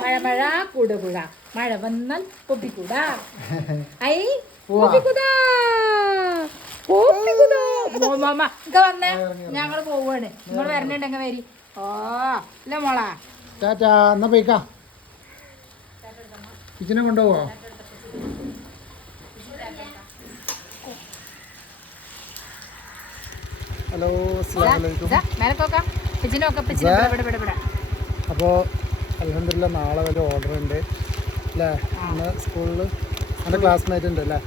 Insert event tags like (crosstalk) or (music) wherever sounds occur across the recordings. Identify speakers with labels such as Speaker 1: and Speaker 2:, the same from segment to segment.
Speaker 1: മഴ മഴ കൂട കൂട. മഴ വന്നാൽ പൊപ്പിക്കൂടാ. (laughs) ഐ പൊപ്പിക്കൂടാ. പൊപ്പിക്കൂടാ. മാമ ഇക്ക വന്നേ. ഞങ്ങൾ പോവാണ്. നിങ്ങൾ വരണുണ്ടെങ്കിൽ വരി. ഓ ഇല്ല മോളാ.
Speaker 2: ടാറ്റാ എന്നാ പോയിക്കാ? കിച്ചനെ കൊണ്ടുപോവോ? ഹലോ അസ്സാം വലൈക്കും
Speaker 1: മേലക്കൊക്കെ പിച്ചിനൊക്കെ പിച്ചിനെ ഇവിടെ ഇവിടെ ഇവിടെ.
Speaker 2: അപ്പോൾ അലഹമില്ല നാളെ വരെ ഓർഡർ ഉണ്ട്. അല്ലേ ഇന്ന് സ്കൂളിൽ എന്റെ ക്ലാസ്മേറ്റ് ഉണ്ട് അല്ലേ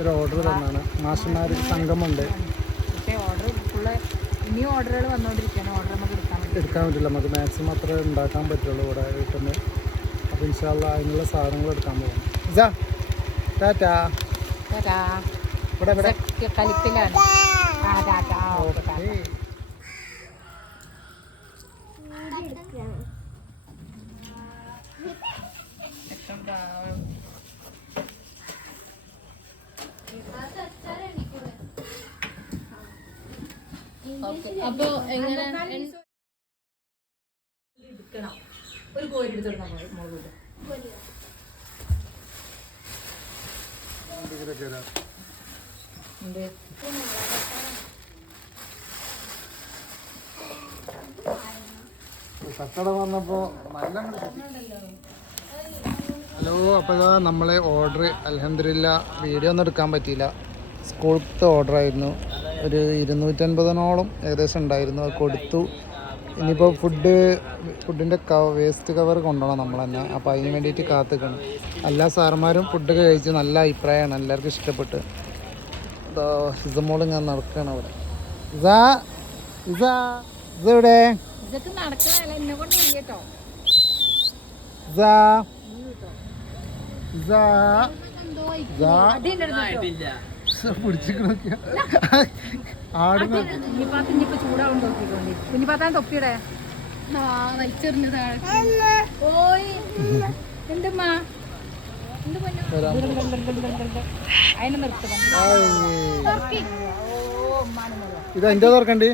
Speaker 2: ഒരു ഓർഡർ തന്നാണ്. മാഷന്മാർ സംഘമുണ്ട്
Speaker 1: എടുക്കാൻ
Speaker 2: പറ്റില്ല. നമുക്ക് മാക്സിമം അത്ര ഉണ്ടാക്കാൻ പറ്റുള്ളൂ ഇവിടെ വീട്ടിൽ നിന്ന് അപ്പം ഇൻഷാല്ല അതിനുള്ള സാധനങ്ങൾ എടുക്കാൻ പോകും ഇതാ. ടാറ്റാ.
Speaker 1: ടാറ്റാ.
Speaker 2: ഇവിടെ ഇവിടെ.
Speaker 1: ഇതൊക്കെ അപ്പൊ എങ്ങനെ ഒരു കോരി എടുത്തോളാം. എന്ത്?
Speaker 2: നല്ല ഹലോ അപ്പോൾ ഇതാ നമ്മളെ ഓർഡർ അലഹമില്ല വീഡിയോ ഒന്നും എടുക്കാൻ പറ്റിയില്ല. സ്കൂളത്തെ ഓർഡർ ആയിരുന്നു. ഒരു ഇരുന്നൂറ്റൻപതിനോളം ഏകദേശം ഉണ്ടായിരുന്നു. അത് കൊടുത്തു. ഇനിയിപ്പോൾ ഫുഡ് ഫുഡിന്റെ കവ വേസ്റ്റ് കവർ കൊണ്ടുപോകണം നമ്മൾ തന്നെ. അപ്പോൾ അതിന് വേണ്ടിയിട്ട് കാത്തുക്കണം. എല്ലാ സാറന്മാരും ഫുഡ് കഴിച്ച് നല്ല അഭിപ്രായമാണ്. എല്ലാവർക്കും ഇഷ്ടപ്പെട്ട്. അതോ ഇസമോൾ ഇങ്ങനെ നടക്കുകയാണ് അവിടെ. ഇസാ ഇസാ ഇതെവിടെ
Speaker 1: ഇതാ? ഇതാ
Speaker 2: ഇസാ
Speaker 1: അടിയുണ്ട്
Speaker 2: പിടിച്ചിക്കണൊക്കെ ആട്
Speaker 1: കുഞ്ഞിപ്പാത്ത ഇനിയിപ്പോ ചൂടാവും നോക്കിക്കൊണ്ട് കുഞ്ഞിപ്പാത്താൻ തൊപ്പിയുടെ. താഴെ. എന്ത് പൊന്നു?
Speaker 2: വരാൻ
Speaker 1: അതിനെ നിർത്തുക
Speaker 2: ആയ്.
Speaker 1: ഓ ഉമ്മാനും
Speaker 2: ഇത് എന്റെ തുറക്കണ്ടി?